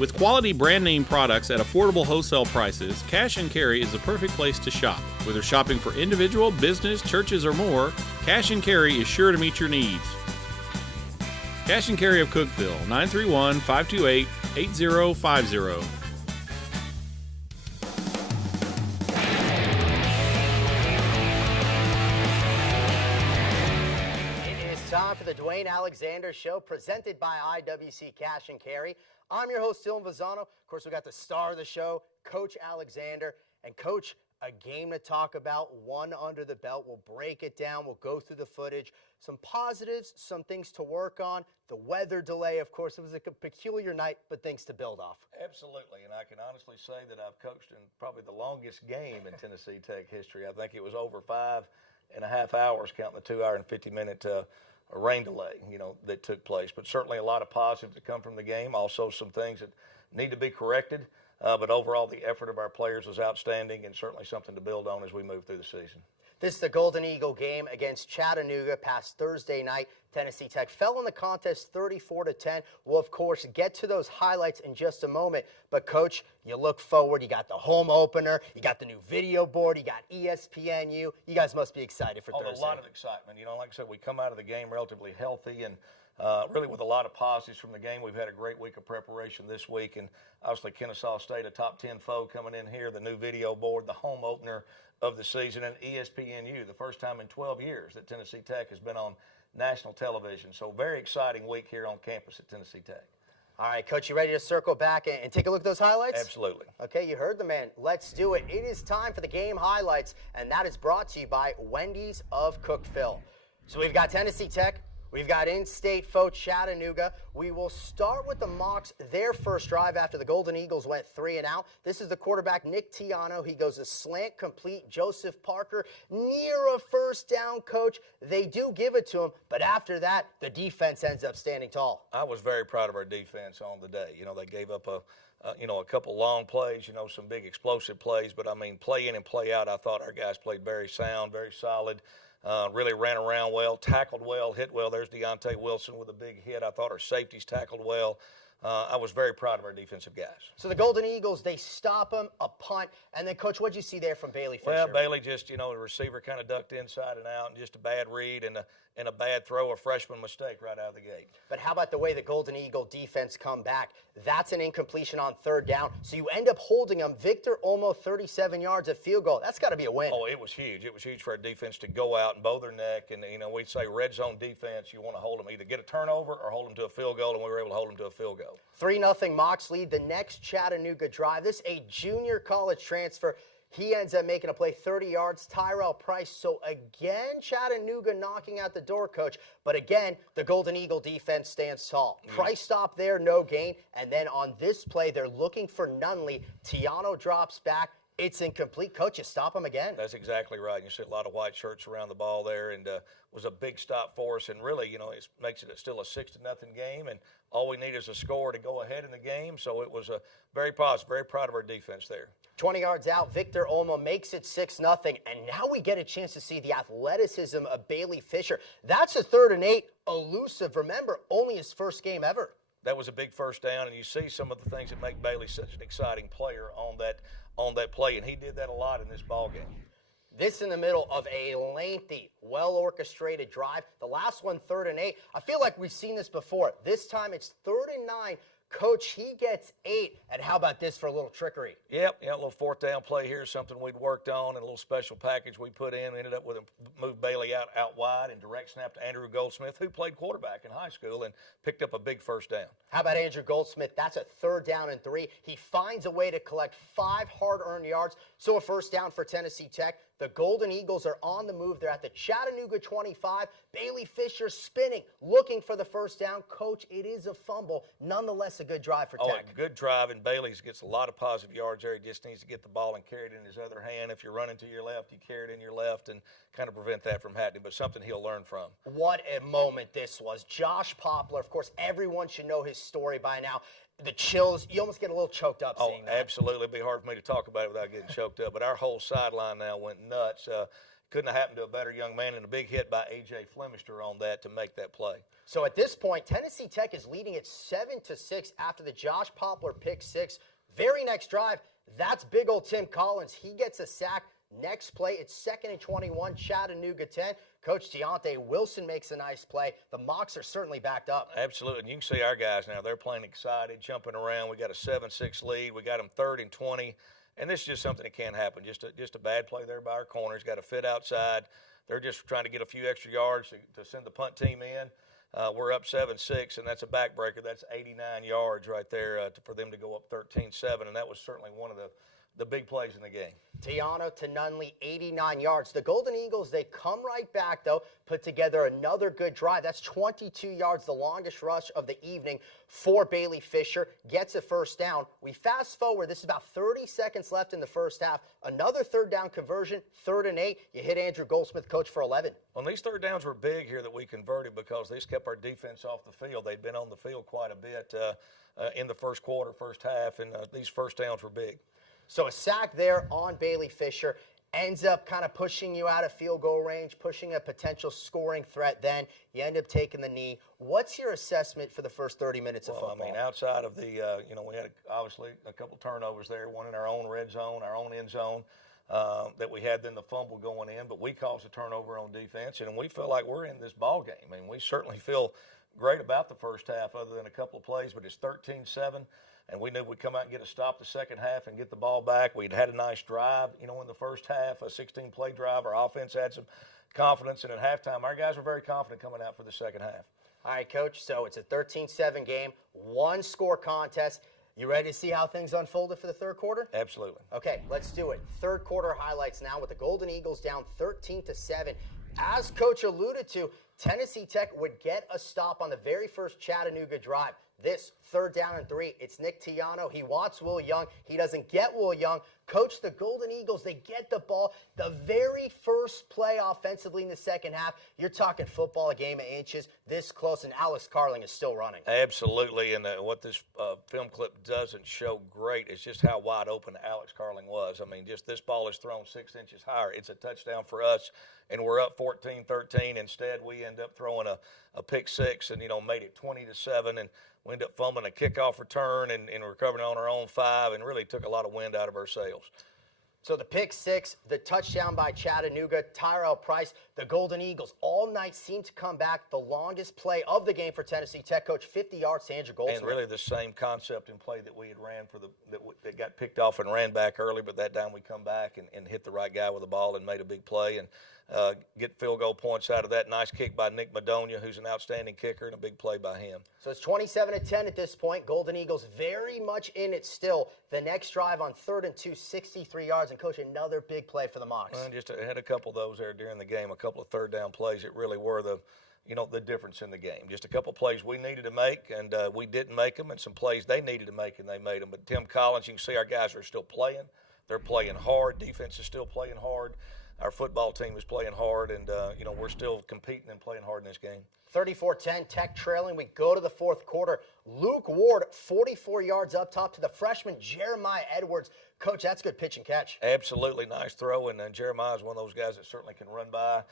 With quality brand name products at affordable wholesale prices, Cash and Carry is the perfect place to shop. Whether shopping for individual, business, churches, or more, Cash and Carry is sure to meet your needs. Cash and Carry of Cookeville, 931-528-8050. Time for the Dewayne Alexander Show, presented by IWC Cash and Carry. I'm your host, Dylan Vazano. Of course, we got the star of the show, Coach Alexander. And, Coach, a game to talk about, one under the belt. We'll break it down. We'll go through the footage. Some positives, some things to work on. The weather delay, of course, it was a peculiar night, but things to build off. Absolutely, and I can honestly say that I've coached in probably the longest game in Tennessee Tech history. I think it was over 5.5 hours, counting the 2 hour and 50-minute rain delay, that took place. But certainly a lot of positives that come from the game. Also some things that need to be corrected. But overall, the effort of our players was outstanding and certainly something to build on as we move through the season. This is the Golden Eagle game against Chattanooga past Thursday night. Tennessee Tech fell in the contest 34-10. We'll, of course, get to those highlights in just a moment. But, Coach, you look forward. You got the home opener. You got the new video board. You got ESPNU. You guys must be excited for Thursday. A lot of excitement. Like I said, we come out of the game relatively healthy and really with a lot of positives from the game. We've had a great week of preparation this week. And obviously, Kennesaw State, a top 10 foe coming in here, the new video board, the home opener of the season, and ESPNU, the first time in 12 years that Tennessee Tech has been on national television. So very exciting week here on campus at Tennessee Tech. All right, Coach, you ready to circle back and take a look at those highlights? Absolutely. Okay, you heard the man. Let's do it. It is time for the game highlights, and that is brought to you by Wendy's of Cookeville. So we've got Tennessee Tech. We've got in-state foe Chattanooga. We will start with the Mocs, their first drive after the Golden Eagles went 3 and out. This is the quarterback, Nick Tiano. He goes a slant complete. Joseph Parker near a first down, Coach. They do give it to him, but after that, the defense ends up standing tall. I was very proud of our defense on the day. They gave up a couple long plays, some big explosive plays, but play in and play out, I thought our guys played very sound, very solid. Really ran around well, tackled well, hit well. There's Deontay Wilson with a big hit. I thought our safeties tackled well. I was very proud of our defensive guys. So the Golden Eagles, they stop them, a punt. And then, Coach, what'd you see there from Bailey Fisher? Well, Bailey just, the receiver kind of ducked inside and out, and just a bad read and a bad throw, a freshman mistake right out of the gate. But how about the way the Golden Eagle defense come back? That's an incompletion on third down. So you end up holding them. Victor almost 37 yards at field goal. That's got to be a win. Oh, it was huge. It was huge for our defense to go out and bow their neck. And, we'd say red zone defense, you want to hold them, either get a turnover or hold them to a field goal, and we were able to hold them to a field goal. 3-0 Mocs lead the next Chattanooga drive. This a junior college transfer. He ends up making a play 30 yards, Tyrell Price. So again, Chattanooga knocking out the door, Coach. But again, the Golden Eagle defense stands tall. Price stop there, no gain. And then on this play, they're looking for Nunley. Tiano drops back. It's incomplete. Coach, you stop him again. That's exactly right. You see a lot of white shirts around the ball there, and was a big stop for us. And really, it makes it still a 6-0 game, and all we need is a score to go ahead in the game. So it was a very positive, very proud of our defense there. 20 yards out, Victor Olmo makes it 6-0, and now we get a chance to see the athleticism of Bailey Fisher. That's a 3rd and 8, elusive. Remember, only his first game ever. That was a big first down, and you see some of the things that make Bailey such an exciting player on that play, and he did that a lot in this ball game. This in the middle of a lengthy, well-orchestrated drive. The last one, 3rd and 8. I feel like we've seen this before. This time it's 3rd and 9. Coach, he gets 8. And how about this for a little trickery? Yep, a little 4th down play here, something we'd worked on, and a little special package we put in. We ended up with him move Bailey out wide and direct snap to Andrew Goldsmith, who played quarterback in high school and picked up a big first down. How about Andrew Goldsmith? That's a 3rd down and 3. He finds a way to collect 5 hard-earned yards. So a first down for Tennessee Tech. The Golden Eagles are on the move. They're at the Chattanooga 25. Bailey Fisher spinning, looking for the first down. Coach, it is a fumble. Nonetheless, a good drive for Tech. A good drive, and Bailey gets a lot of positive yards there. He just needs to get the ball and carry it in his other hand. If you're running to your left, you carry it in your left and kind of prevent that from happening, but something he'll learn from. What a moment this was. Josh Poplar, of course, everyone should know his story by now. The chills, you almost get a little choked up seeing that. Absolutely. It'd be hard for me to talk about it without getting choked up. But our whole sideline now went nuts. couldn't have happened to a better young man, and a big hit by A.J. Flemister on that to make that play. So at this point, Tennessee Tech is leading at 7-6 after the Josh Poplar pick six. Very next drive, that's big old Tim Collins. He gets a sack. Next play, it's 2nd and 21, Chattanooga 10. Coach Deontay Wilson makes a nice play. The Mocs are certainly backed up. Absolutely, and you can see our guys now. They're playing excited, jumping around. We got a 7-6 lead. We got them 3rd and 20, and this is just something that can't happen. Just a bad play there by our corners. Got a fit outside. They're just trying to get a few extra yards to send the punt team in. We're up 7-6, and that's a backbreaker. That's 89 yards right there for them to go up 13-7, and that was certainly one of the big plays in the game. Tiano to Nunley, 89 yards. The Golden Eagles, they come right back, though, put together another good drive. That's 22 yards, the longest rush of the evening for Bailey Fisher. Gets a first down. We fast forward. This is about 30 seconds left in the first half. Another third down conversion, 3rd and 8. You hit Andrew Goldsmith, coach, for 11. Well, these third downs were big here that we converted because these kept our defense off the field. They'd been on the field quite a bit in the first quarter, first half, and these first downs were big. So a sack there on Bailey Fisher ends up kind of pushing you out of field goal range, pushing a potential scoring threat. Then you end up taking the knee. What's your assessment for the first 30 minutes of football? I mean, outside of the, we had obviously a couple turnovers there, one in our own red zone, our own end zone, that we had then the fumble going in, but we caused a turnover on defense, and we feel like we're in this ball game. I mean, we certainly feel great about the first half other than a couple of plays, but it's 13-7. And we knew we'd come out and get a stop the second half and get the ball back. We'd had a nice drive, in the first half, a 16-play drive. Our offense had some confidence, and at halftime, our guys were very confident coming out for the second half. All right, Coach, so it's a 13-7 game, one-score contest. You ready to see how things unfolded for the third quarter? Absolutely. Okay, let's do it. Third quarter highlights now with the Golden Eagles down 13-7. As Coach alluded to, Tennessee Tech would get a stop on the very first Chattanooga drive. This 3rd down and 3, it's Nick Tiano. He wants Will Young. He doesn't get Will Young. Coach, the Golden Eagles, they get the ball. The very first play offensively in the second half, you're talking football, a game of inches, this close, and Alex Carling is still running. Absolutely, and what this film clip doesn't show great is just how wide open Alex Carling was. I mean, just this ball is thrown 6 inches higher. It's a touchdown for us, and we're up 14-13. Instead, we end up throwing a pick six and, made it 20-7, and we ended up fumbling a kickoff return and recovering on our own 5 and really took a lot of wind out of our sails. So the pick six, the touchdown by Chattanooga, Tyrell Price, the Golden Eagles all night seem to come back. The longest play of the game for Tennessee Tech, Coach, 50 yards to Andrew Goldsmith. And really the same concept in play that we had ran that got picked off and ran back early, but that time we come back and hit the right guy with the ball and made a big play and get field goal points out of that. Nice kick by Nick Madonia, who's an outstanding kicker, and a big play by him. So it's 27-10 at this point. Golden Eagles very much in it still. The next drive on 3rd and 2, 63 yards. And, Coach, another big play for the Mocs. Well, just had a couple of those there during the game, a couple of third down plays that really were the difference in the game. Just a couple plays we needed to make, and we didn't make them, and some plays they needed to make, and they made them. But Tim Collins, you can see our guys are still playing. They're playing hard. Defense is still playing hard. Our football team is playing hard, and, we're still competing and playing hard in this game. 34-10, Tech trailing. We go to the fourth quarter. Luke Ward, 44 yards up top to the freshman Jeremiah Edwards. Coach, that's good pitch and catch. Absolutely nice throw, and Jeremiah is one of those guys that certainly can run by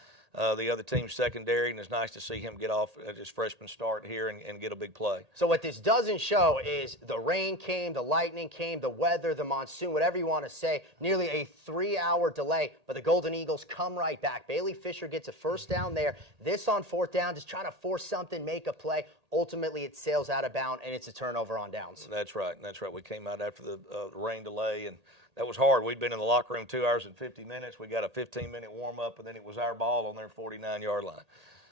the other team's secondary, and it's nice to see him get off at his freshman start here and get a big play. So what this doesn't show is the rain came, the lightning came, the weather, the monsoon, whatever you want to say, nearly a 3-hour delay, but the Golden Eagles come right back. Bailey Fisher gets a first down there. This on 4th down, just trying to force something, make a play. Ultimately, it sails out of bounds, and it's a turnover on downs. That's right. We came out after the rain delay, and that was hard. We'd been in the locker room 2 hours and 50 minutes. We got a 15-minute warm-up, and then it was our ball on their 49-yard line.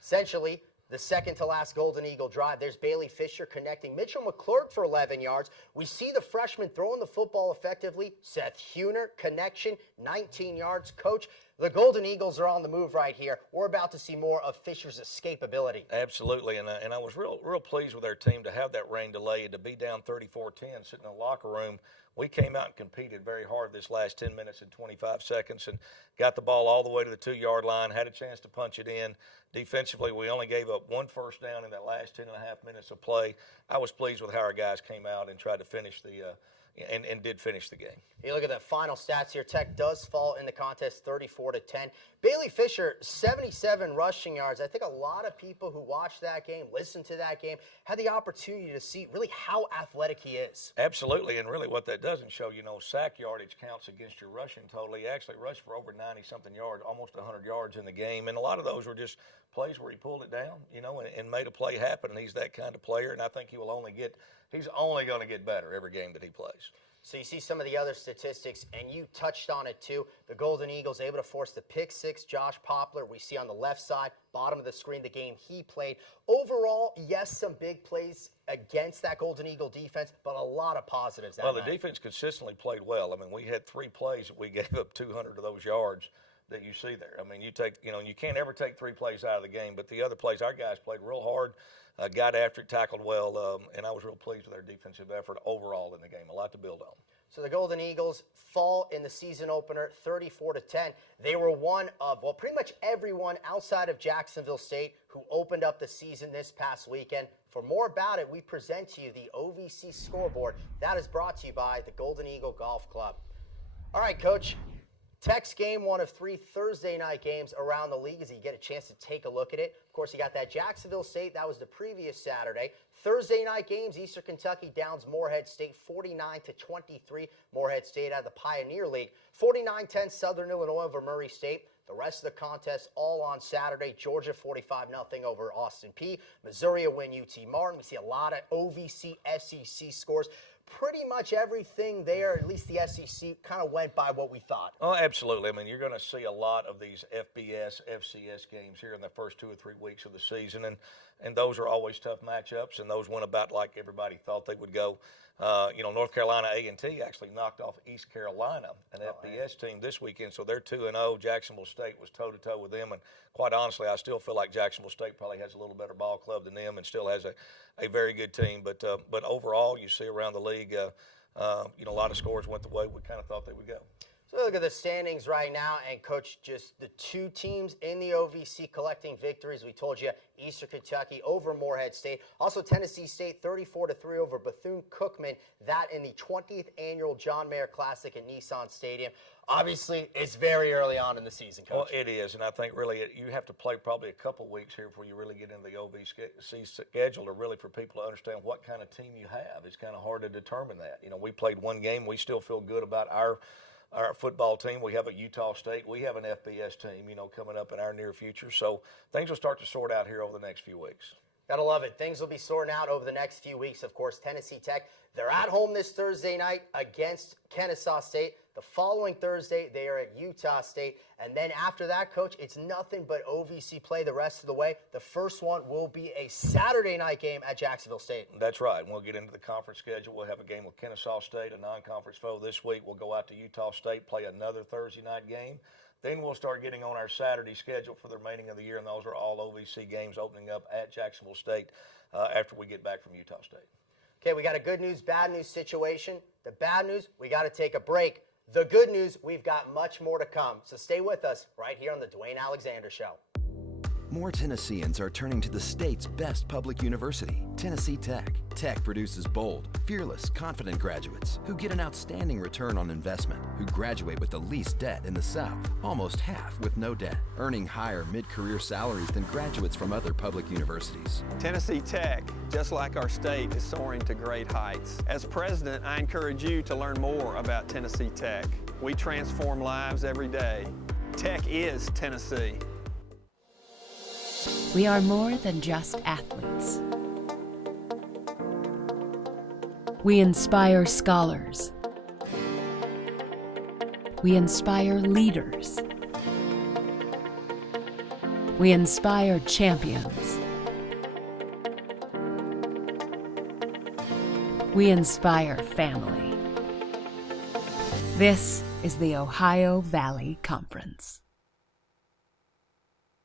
Essentially, the second-to-last Golden Eagle drive. There's Bailey Fisher connecting Mitchell McClurg for 11 yards. We see the freshman throwing the football effectively. Seth Huner, connection, 19 yards. Coach, the Golden Eagles are on the move right here. We're about to see more of Fisher's escapability. Absolutely, and I was real pleased with our team to have that rain delay and to be down 34-10 sitting in the locker room. We came out and competed very hard this last 10 minutes and 25 seconds and got the ball all the way to the 2-yard line, had a chance to punch it in. Defensively, we only gave up 1 first down in that last 10 and a half minutes of play. I was pleased with how our guys came out and tried to finish the and did finish the game. You look at the final stats here. Tech does fall in the contest 34-10. Bailey Fisher, 77 rushing yards. I think a lot of people who watched that game, listened to that game, had the opportunity to see really how athletic he is. Absolutely, and really what that doesn't show, sack yardage counts against your rushing total. He actually rushed for over 90-something yards, almost 100 yards in the game, and a lot of those were just plays where he pulled it down, and made a play happen, and he's that kind of player, and I think he's only going to get better every game that he plays. So you see some of the other statistics, and you touched on it too. The Golden Eagles able to force the pick six. Josh Poplar, we see on the left side, bottom of the screen, the game he played. Overall, yes, some big plays against that Golden Eagle defense, but a lot of positives. Well, the defense consistently played well. I mean, we had 3 plays that we gave up 200 of those yards that you see there. I mean, you can't ever take 3 plays out of the game, but the other plays, our guys played real hard. Got after it, tackled well, and I was real pleased with their defensive effort overall in the game. A lot to build on. So the Golden Eagles fall in the season opener 34-10. They were one of, well, pretty much everyone outside of Jacksonville State who opened up the season this past weekend. For more about it, we present to you the OVC scoreboard. That is brought to you by the Golden Eagle Golf Club. All right, Coach. Tech's game, one of 3 Thursday night games around the league as you get a chance to take a look at it. Of course, you got that Jacksonville State. That was the previous Saturday. Thursday night games, Eastern Kentucky downs Morehead State 49-23. Morehead State out of the Pioneer League. 49-10 Southern Illinois over Murray State. The rest of the contest all on Saturday. Georgia 45-0 over Austin Peay. Missouri a win UT Martin. We see a lot of OVC SEC scores. Pretty much everything there, at least the SEC, kind of went by what we thought. Oh, absolutely. I mean, you're going to see a lot of these FBS, FCS games here in the first 2 or 3 weeks of the season, and those are always tough matchups, and those went about like everybody thought they would go. North Carolina A&T actually knocked off East Carolina, an FBS team this weekend, so they're 2-0. Jacksonville State was toe-to-toe with them, and quite honestly, I still feel like Jacksonville State probably has a little better ball club than them and still has a very good team. But overall, you see around the league, a lot of scores went the way we kind of thought they would go. So look at the standings right now, and Coach, just the 2 teams in the OVC collecting victories. We told you Eastern Kentucky over Morehead State. Also Tennessee State 34-3 over Bethune-Cookman. That in the 20th annual John Mayer Classic at Nissan Stadium. Obviously, it's very early on in the season, Coach. Well, it is, and I think really you have to play probably a couple weeks here before you really get into the OVC schedule to really for people to understand what kind of team you have. It's kind of hard to determine that. We played 1 game. We still feel good about our football team. We have a Utah State. We have an FBS team, coming up in our near future. So things will start to sort out here over the next few weeks. Gotta love it. Things will be sorting out over the next few weeks. Of course, Tennessee Tech, they're at home this Thursday night against Kennesaw State. The following Thursday, they are at Utah State. And then after that, Coach, it's nothing but OVC play the rest of the way. The first one will be a Saturday night game at Jacksonville State. That's right. We'll get into the conference schedule. We'll have a game with Kennesaw State, a non-conference foe this week. We'll go out to Utah State, play another Thursday night game. Then we'll start getting on our Saturday schedule for the remaining of the year, and those are all OVC games opening up at Jacksonville State after we get back from Utah State. Okay, we got a good news, bad news situation. The bad news, we got to take a break. The good news, we've got much more to come. So stay with us right here on the Dewayne Alexander Show. More Tennesseans are turning to the state's best public university, Tennessee Tech. Tech produces bold, fearless, confident graduates who get an outstanding return on investment, who graduate with the least debt in the South, almost half with no debt, earning higher mid-career salaries than graduates from other public universities. Tennessee Tech, just like our state, is soaring to great heights. As president, I encourage you to learn more about Tennessee Tech. We transform lives every day. Tech is Tennessee. We are more than just athletes. We inspire scholars. We inspire leaders. We inspire champions. We inspire family. This is the Ohio Valley Conference.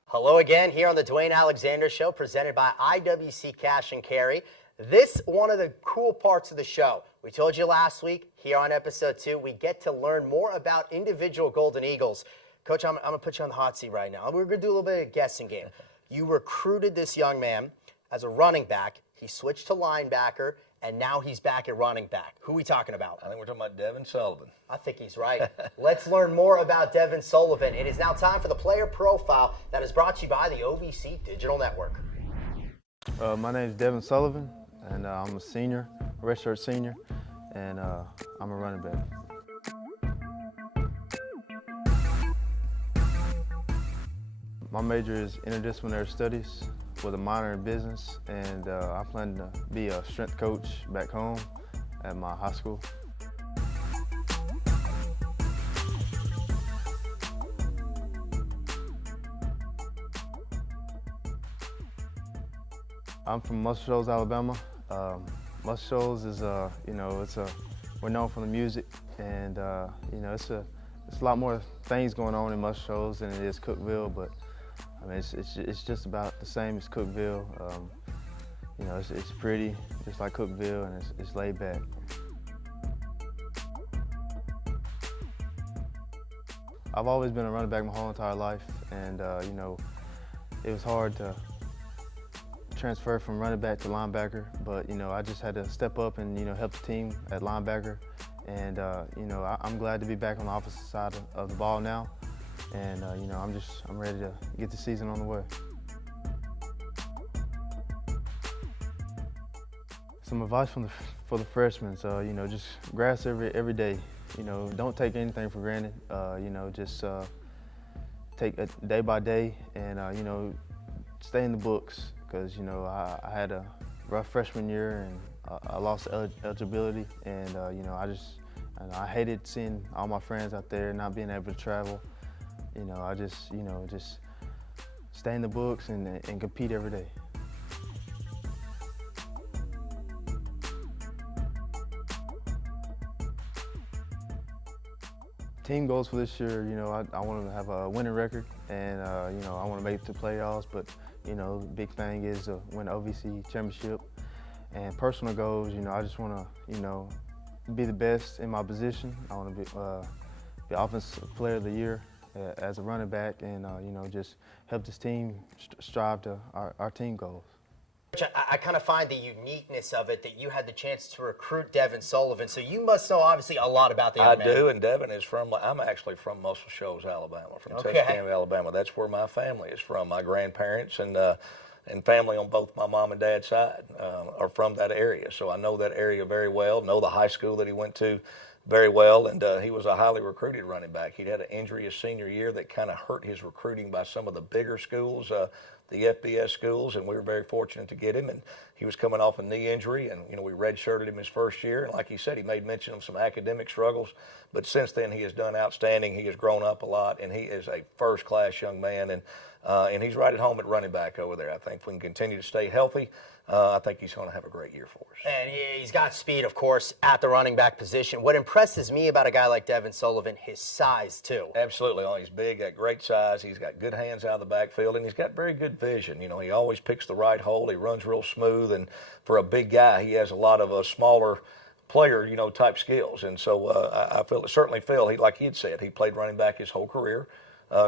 Hello again here on the Dewayne Alexander Show, presented by IWC Cash and Carry. This one of the cool parts of the show. We told you last week here on episode 2, we get to learn more about individual Golden Eagles. Coach, I'm going to put you on the hot seat right now. We're going to do a little bit of a guessing game. You recruited this young man as a running back. He switched to linebacker, and now he's back at running back. Who are we talking about? I think we're talking about Devin Sullivan. I think he's right. Let's learn more about Devin Sullivan. It is now time for the player profile that is brought to you by the OVC Digital Network. My name is Devin Sullivan, and I'm a senior, redshirt senior, and I'm a running back. My major is interdisciplinary studies with a minor in business, and I plan to be a strength coach back home at my high school. I'm from Muscle Shoals, Alabama. Muscle Shoals is, we're known for the music, and it's a lot more things going on in Muscle Shoals than it is Cookeville, but I mean, it's just about the same as Cookeville. It's pretty, just like Cookeville, and it's laid back. I've always been a running back my whole entire life, and it was hard to transfer from running back to linebacker, but I just had to step up and help the team at linebacker, and I'm glad to be back on the opposite side of the ball now. And I'm ready to get the season on the way. Some advice for the freshmen: just grass every day. Don't take anything for granted. Just take it day by day, and stay in the books. Because I had a rough freshman year, and I lost eligibility, and I hated seeing all my friends out there not being able to travel. I just stay in the books and compete every day. Team goals for this year, I want to have a winning record, and I want to make it to playoffs. But the big thing is to win the OVC championship. And personal goals, I just want to, be the best in my position. I want to be offensive player of the year as a running back, and just help this team strive to our team goals. I kind of find the uniqueness of it that you had the chance to recruit Devin Sullivan, so you must know obviously a lot about the young man. I do, and Devin is I'm actually from Muscle Shoals, Alabama, from Chattanooga, Alabama. That's where my family is from. My grandparents and family on both my mom and dad's side are from that area, so I know that area very well, know the high school that he went to very well, and he was a highly recruited running back. He'd had an injury his senior year that kind of hurt his recruiting by some of the bigger schools, the FBS schools, and we were very fortunate to get him. And he was coming off a knee injury, and we redshirted him his first year. And like he said, he made mention of some academic struggles, but since then he has done outstanding. He has grown up a lot, and he is a first-class young man. And he's right at home at running back over there. I think if we can continue to stay healthy, I think he's going to have a great year for us. And he's got speed, of course, at the running back position. What impresses me about a guy like Devin Sullivan, his size, too. Absolutely. He's big, got great size. He's got good hands out of the backfield, and he's got very good vision. He always picks the right hole. He runs real smooth, and for a big guy, he has a lot of smaller player, type skills. And so I certainly feel, like he had said, he played running back his whole career.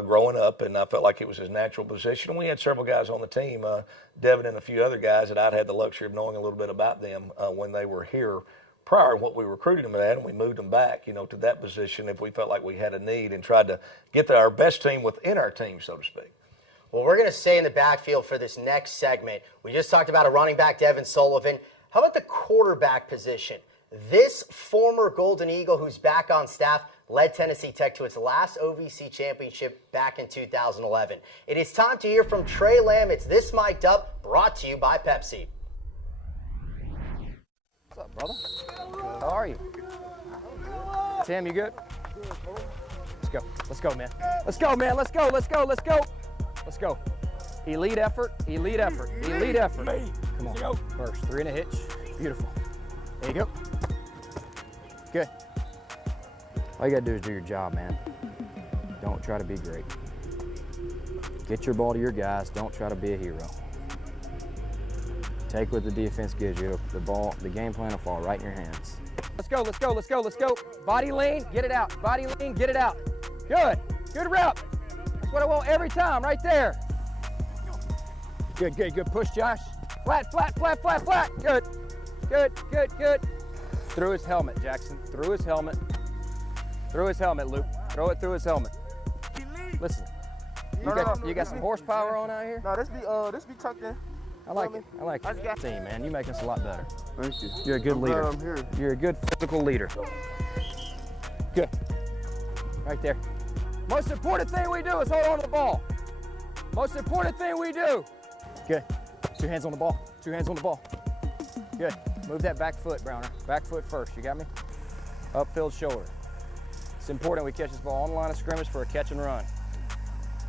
Growing up, and I felt like it was his natural position. And we had several guys on the team, Devin and a few other guys that I'd had the luxury of knowing a little bit about them when they were here prior, what we recruited them at, and we moved them back, to that position if we felt like we had a need, and tried to get our best team within our team, so to speak. Well, we're going to stay in the backfield for this next segment. We just talked about a running back, Devin Sullivan. How about the quarterback position? This former Golden Eagle who's back on staff led Tennessee Tech to its last OVC championship back in 2011. It is time to hear from Trey Lamb. It's This Mic'd Up, brought to you by Pepsi. What's up, brother? How are you? Tim, you good? Let's go. Let's go, man. Let's go, man. Let's go. Let's go. Let's go. Let's go. Elite effort. Elite effort. Elite effort. Come on. First, 3 and a hitch. Beautiful. There you go. Good. All you got to do is do your job, man. Don't try to be great. Get your ball to your guys. Don't try to be a hero. Take what the defense gives you. The game plan will fall right in your hands. Let's go, let's go, let's go, let's go. Body lean, get it out. Body lean, get it out. Good, good rep. That's what I want every time, right there. Good, good, good push, Josh. Flat, flat, flat, flat, flat. Good, Good, good, good. Through his helmet, Jackson. Through his helmet. Through his helmet, Luke. Throw it through his helmet. Listen, you got some horsepower on out here? No, this be tucked in. I like it. I like it. Team, man, you make us a lot better. Thank you. You're a good leader. I'm here. You're a good physical leader. Good. Right there. Most important thing we do is hold on to the ball. Most important thing we do. Good. 2 hands on the ball. 2 hands on the ball. Good. Move that back foot, Browner. Back foot first. You got me? Upfield shoulder. It's important we catch this ball on the line of scrimmage for a catch and run.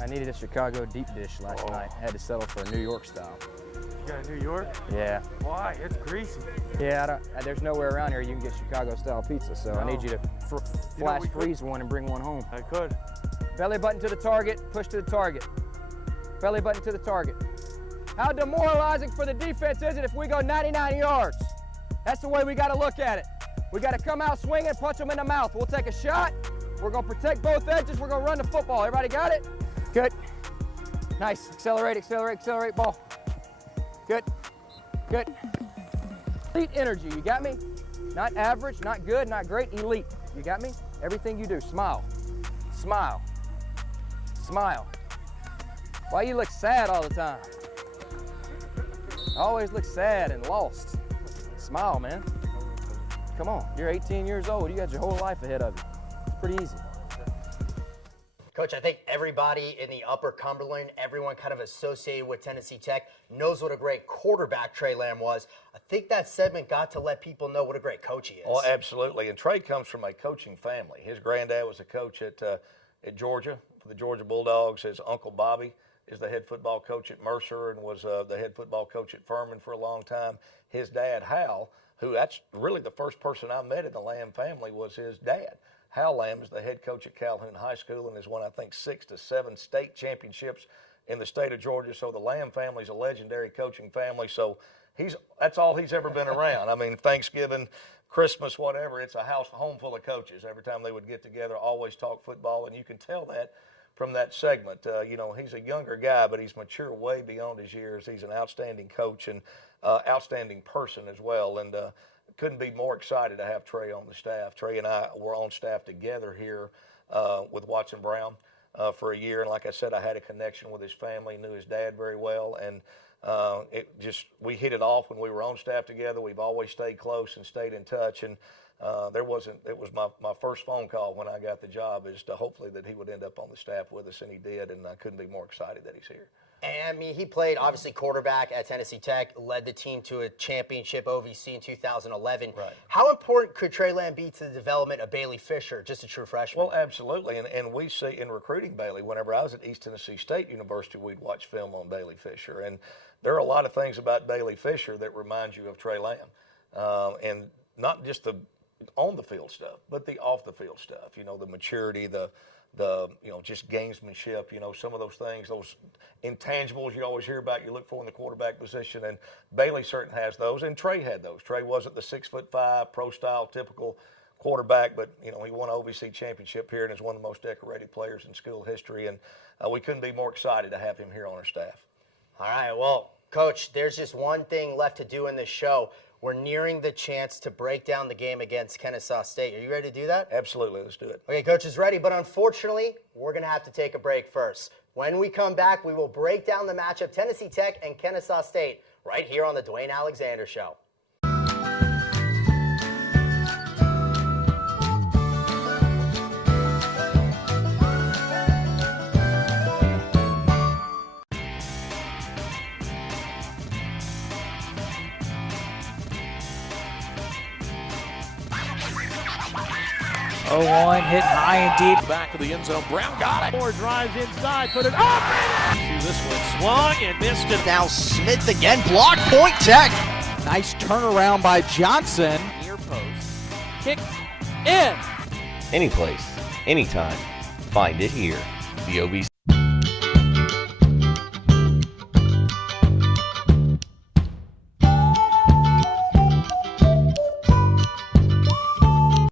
I needed a Chicago deep dish last night. I had to settle for a New York style. You got a New York? Yeah. Why? It's greasy. Yeah, there's nowhere around here you can get Chicago style pizza, so I need you to flash freeze one and bring one home. I could. Belly button to the target, push to the target. Belly button to the target. How demoralizing for the defense is it if we go 99 yards? That's the way we got to look at it. We got to come out swinging and punch them in the mouth. We'll take a shot. We're going to protect both edges. We're going to run the football. Everybody got it? Good. Nice. Accelerate, accelerate, accelerate. Ball. Good. Good. Elite energy. You got me? Not average, not good, not great. Elite. You got me? Everything you do. Smile. Smile. Smile. Why you look sad all the time? Always look sad and lost. Smile, man. Come on, you're 18 years old. You got your whole life ahead of you. It's pretty easy. Coach, I think everybody in the Upper Cumberland, everyone kind of associated with Tennessee Tech, knows what a great quarterback Trey Lamb was. I think that segment got to let people know what a great coach he is. Oh, absolutely. And Trey comes from a coaching family. His granddad was a coach at Georgia for the Georgia Bulldogs. His uncle Bobby is the head football coach at Mercer and was the head football coach at Furman for a long time. His dad, Hal, who that's really the first person I met in the Lamb family, was his dad. Hal Lamb is the head coach at Calhoun High School and has won, I think, 6 to 7 state championships in the state of Georgia. So the Lamb family is a legendary coaching family. So that's all he's ever been around. I mean, Thanksgiving, Christmas, whatever, it's a home full of coaches. Every time they would get together, always talk football, and you can tell that from that segment. He's a younger guy, but he's mature way beyond his years. He's an outstanding coach and outstanding person as well. And couldn't be more excited to have Trey on the staff. Trey and I were on staff together here with Watson Brown for a year. And like I said, I had a connection with his family, knew his dad very well. And we hit it off when we were on staff together. We've always stayed close and stayed in touch. And it was my first phone call when I got the job, is to hopefully that he would end up on the staff with us, and he did, and I couldn't be more excited that he's here. And I mean, he played obviously quarterback at Tennessee Tech, led the team to a championship OVC in 2011. Right. How important could Trey Lamb be to the development of Bailey Fisher, just a true freshman? Well, absolutely, and we see in recruiting Bailey, whenever I was at East Tennessee State University, we'd watch film on Bailey Fisher, and there are a lot of things about Bailey Fisher that remind you of Trey Lamb, and not just the on the field stuff, but the off the field stuff. The maturity, the just gamesmanship. Some of those things, those intangibles you always hear about, you look for in the quarterback position, and Bailey certainly has those, and Trey had those. Trey wasn't the 6'5" pro style typical quarterback, but he won an OVC championship here and is one of the most decorated players in school history, and we couldn't be more excited to have him here on our staff. All right, well, Coach, there's just one thing left to do in this show. We're nearing the chance to break down the game against Kennesaw State. Are you ready to do that? Absolutely, let's do it. Okay, Coach is ready, but unfortunately, we're going to have to take a break first. When we come back, we will break down the matchup Tennessee Tech and Kennesaw State right here on the Dewayne Alexander Show. Oh, 1 hit high and deep. Back of the end zone. Brown got it. Moore drives inside, put it up. This one swung and missed it. Now Smith again, block, point Tech. Nice turnaround by Johnson. Near post. Kick in. Any place, anytime. Find it here. The OVC.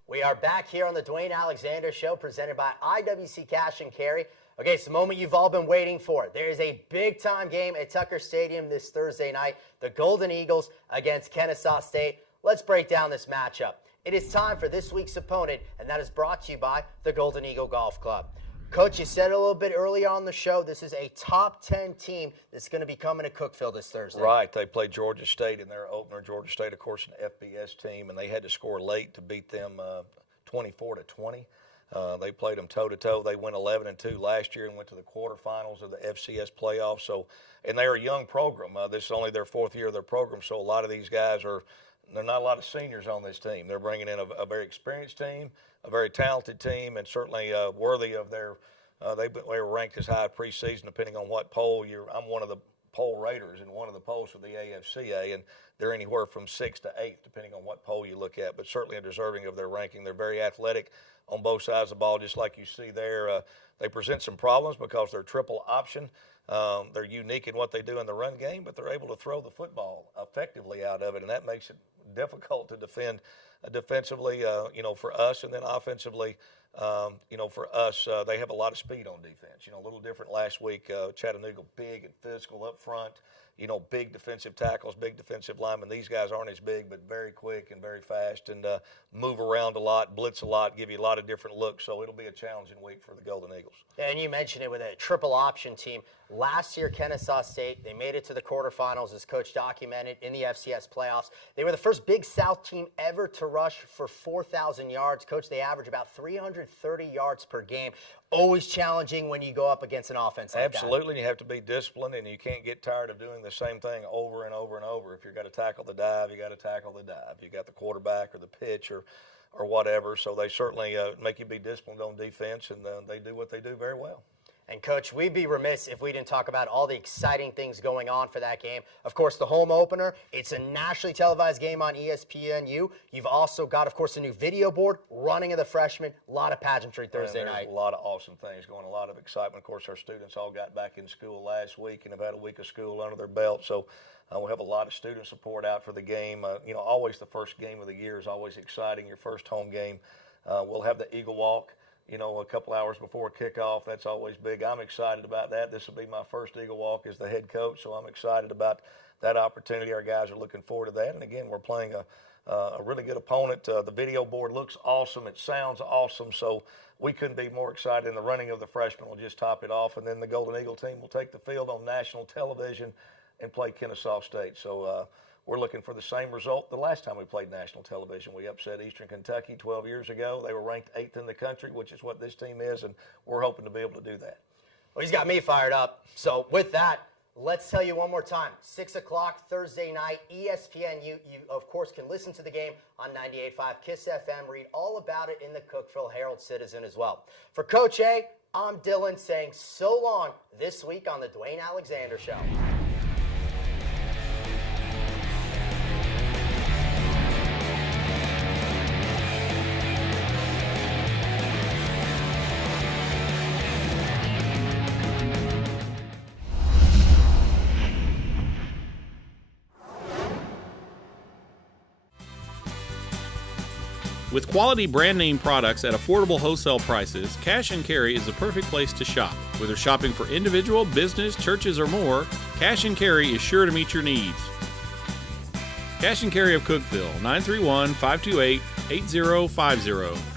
We are back here on the Dewayne Alexander Show, presented by IWC Cash and Carry. Okay, it's the moment you've all been waiting for. There is a big-time game at Tucker Stadium this Thursday night. The Golden Eagles against Kennesaw State. let's break down this matchup. It is time for this week's opponent, and that is brought to you by the Golden Eagle Golf Club. Coach, you said a little bit earlier on the show, this is a top 10 team that's going to be coming to Cookeville this Thursday. Right. They played Georgia State in their opener. Georgia State, of course, an FBS team, and they had to score late to beat them 24-20. They played them toe-to-toe. They went 11-2 last year and went to the quarterfinals of the FCS playoffs. So, and they're a young program. This is only their 4th year of their program, so a lot of these guys there are not a lot of seniors on this team. They're bringing in a very experienced team, a very talented team, and certainly worthy of their they were ranked as high preseason, depending on what poll I'm one of the poll raters in one of the polls for the AFCA, and they're anywhere from 6th to 8th, depending on what poll you look at, but certainly deserving of their ranking. They're very athletic on both sides of the ball, just like you see there. They present some problems because they're triple option. They're unique in what they do in the run game, but they're able to throw the football effectively out of it, and that makes it difficult to defend defensively, for us, and then offensively, for us, they have a lot of speed on defense. A little different last week. Chattanooga, big and physical up front. Big defensive tackles, big defensive linemen. These guys aren't as big, but very quick and very fast, and move around a lot, blitz a lot, give you a lot of different looks. So it'll be a challenging week for the Golden Eagles. And you mentioned it with a triple option team. Last year, Kennesaw State, they made it to the quarterfinals, as Coach documented, in the FCS playoffs. They were the first Big South team ever to rush for 4,000 yards. Coach, they average about 330 yards per game. Always challenging when you go up against an offense like Absolutely, and you have to be disciplined, and you can't get tired of doing the same thing over and over and over. If you've got to tackle the dive, you got to tackle the dive. You got the quarterback or the pitch or whatever. So they certainly make you be disciplined on defense, and they do what they do very well. And, Coach, we'd be remiss if we didn't talk about all the exciting things going on for that game. Of course, the home opener, it's a nationally televised game on ESPNU. You've also got, of course, a new video board, running of the freshmen, a lot of pageantry Thursday night. A lot of awesome things going, a lot of excitement. Of course, our students all got back in school last week and have had a week of school under their belt. So we'll have a lot of student support out for the game. Always the first game of the year is always exciting, your first home game. We'll have the Eagle Walk. A couple hours before kickoff. That's always big. I'm excited about that. This will be my first Eagle Walk as the head coach, so I'm excited about that opportunity. Our guys are looking forward to that. And, again, we're playing a really good opponent. The video board looks awesome. It sounds awesome. So we couldn't be more excited. And the running of the freshmen will just top it off. And then the Golden Eagle team will take the field on national television and play Kennesaw State. So we're looking for the same result. The last time we played national television, we upset Eastern Kentucky 12 years ago. They were ranked 8th in the country, which is what this team is, and we're hoping to be able to do that. Well, he's got me fired up. So with that, let's tell you one more time. 6 o'clock Thursday night, ESPN. You, of course, can listen to the game on 98.5 KISS FM. Read all about it in the Cookeville Herald-Citizen as well. For Coach A, I'm Dylan saying so long this week on the Dwayne Alexander Show. With quality brand name products at affordable wholesale prices, Cash and Carry is the perfect place to shop. Whether shopping for individual, business, churches, or more, Cash and Carry is sure to meet your needs. Cash and Carry of Cookeville, 931-528-8050.